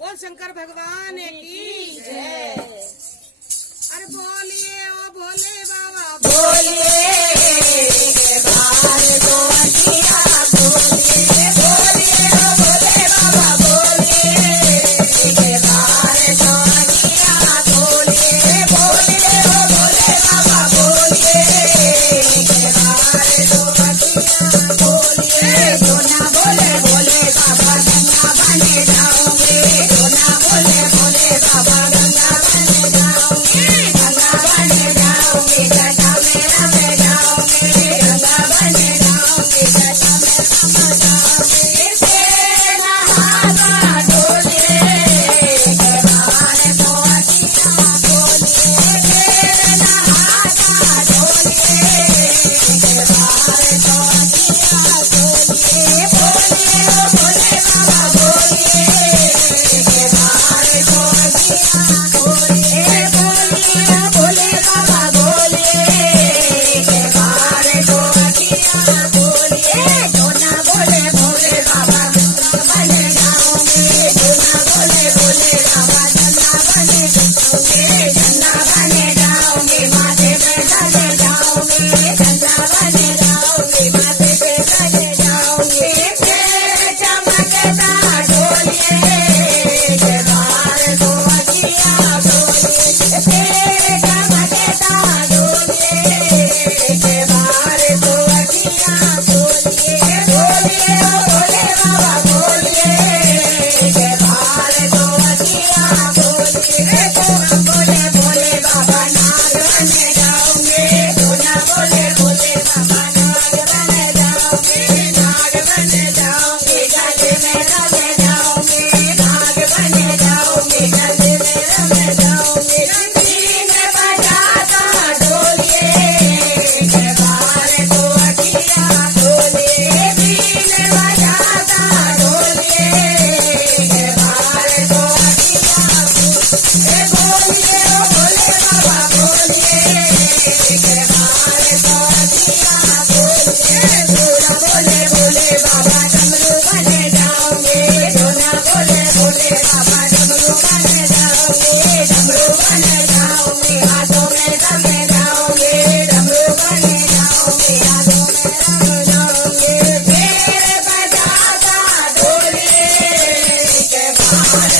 बोल शंकर भगवान की जय। अरे बोलिए ओ भोले बाबा बोलिए बाहर तो अखिया बोलिए बोलिए ओ भोले बाबा बोलिए बाहर तो अखिया बोलिए बोलिए ओ भोले बाबा बोलिए बाहर तो अखिया बोलिए जो ना बोले भोले बाबा गंगा बने जाओगे जो ना बोले भोले बाबा गंगा बने जाओगे गंगा बने जाओगे जटा में रम जाओगे गंगा बने जाओगे जटा में रम जाओगे फिर नहावा डोलिए बाहर तो अखिया बोलिए फिर नहावा डोलिए बाहर तो अखिया बोलिए बोलिए ओ भोले बाबा बोलिए बाहर तो अखिया बोलिए बोलिए ओ भोले बाबा बोलिए बाहर तो अखिया बोलिए जो ना बोले भोले बाबा गंगा बने जाओगे जो ना बोले भोले बाबा गंगा बने जाओगे गंगा बने जाओगे माथे पे चले जाओगे गंगा बने जाओगे माथे पे चले जाओगे फिर चमकता डोलिए बाहर तो अखिया बोलिए फिर चमकता डोलिए बाहर तो अखिया बोलिए बोलिए ओ भोले बाबा बोलिए बाहर तो अखिया बोलिए तो ना बोले भोले बाबा नाग बने जाओगे तो ना बोले भोले बाबा नाग बने जाओगे नाग बने जाओगे गले में रम जाओगे नाग बने जाओगे गले में रम जाओगे बीन बजाता डोलिए बाहर तो अखिया बोलिए बीन बजाता डोलिए बाहर तो अखिया बोलिए ओ भोले बाबा बोलिए बाहर तो अखिया बोलिए जो ना बोले भोले बाबा डमरू बने जाओगे जो ना बोले भोले बाबा डमरू बने जाओगे डमरू बने जाओगे हाथों में रमे जाओगे डमरू बने जाओगे हाथों में रम जाओगे फिर बजाता डोलिए बाहर